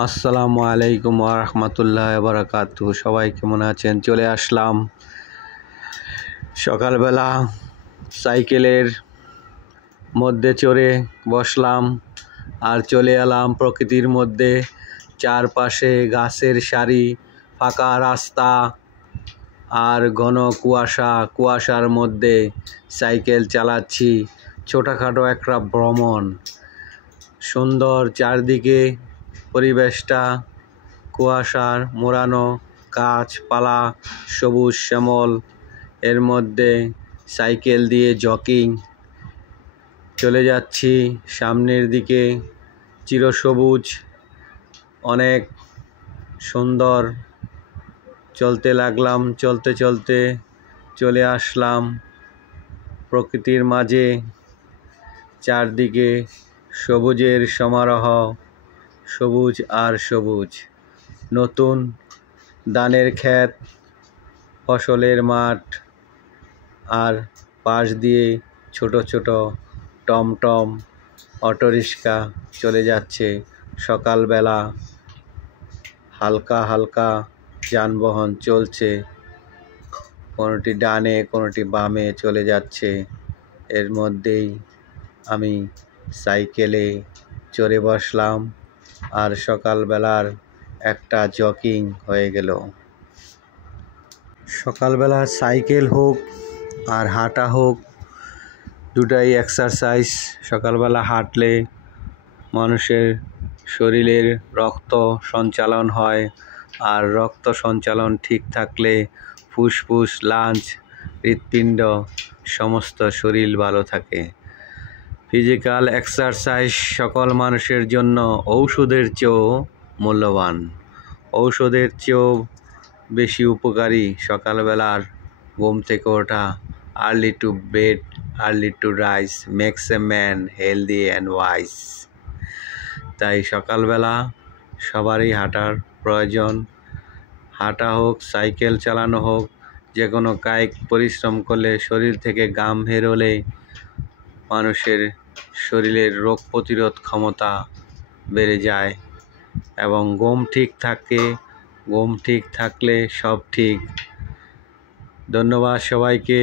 আসসালামু আলাইকুম ওয়া রাহমাতুল্লাহি ওয়া বারাকাতুহু। সবাই কেমন আছেন? চলে আসলাম সকালবেলা, সাইকেলের মধ্যে চড়ে বসলাম আর চলে এলাম প্রকৃতির মধ্যে। চারপাশে গাছের সারি, ফাঁকা রাস্তা আর ঘন কুয়াশার মধ্যে সাইকেল চালাচ্ছি। ছোটোখাটো একটা ভ্রমণ, সুন্দর চারদিকে পরিবেশটা, কুয়াশার মোড়ানো, গাছপালা, সবুজ শ্যামল, এর মধ্যে সাইকেল দিয়ে জগিং চলে যাচ্ছি সামনের দিকে। চিরসবুজ, অনেক সুন্দর। চলতে লাগলাম, চলতে চলতে চলে আসলাম প্রকৃতির মাঝে। চারদিকে সবুজের সমারোহ, সবুজ আর সবুজ। নতুন ধানের ক্ষেত, ফসলের মাঠ, আর পাশ দিয়ে ছোট ছোট টমটম, অটোরিক্সা চলে যাচ্ছে। সকালবেলা হালকা হালকা যানবাহন চলছে, কোনোটি ডানে কোনোটি বামে চলে যাচ্ছে। এর মধ্যেই আমি সাইকেলে চড়ে বসলাম আর সকালবেলার একটা জগিং হয়ে গেল। সকালবেলা সাইকেল হোক আর হাঁটা হোক, দুটাই এক্সারসাইজ। সকালবেলা হাঁটলে মানুষের শরীরের রক্ত সঞ্চালন হয়, আর রক্ত সঞ্চালন ঠিক থাকলে ফুসফুস, লাঞ্চ, হৃৎপিণ্ড, সমস্ত শরীর ভালো থাকে। ফিজিক্যাল এক্সারসাইজ সকল মানুষের জন্য ঔষধের চেয়েও মূল্যবান, ঔষধের চেয়েও বেশি উপকারী সকালবেলার ঘুম থেকে ওঠা। Early to bed, early to rise makes a man healthy and wise. তাই সকালবেলা সবারই হাঁটার প্রয়োজন। হাঁটা হোক, সাইকেল চালানো হোক, যে কোনো কায়িক পরিশ্রম করলে, শরীর থেকে ঘাম বের হলে মানুষের শরীরের রোগ প্রতিরোধ ক্ষমতা বেড়ে যায় এবং ঘুম ঠিক থাকে। ঘুম ঠিক থাকলে সব ঠিক। ধন্যবাদ সবাইকে।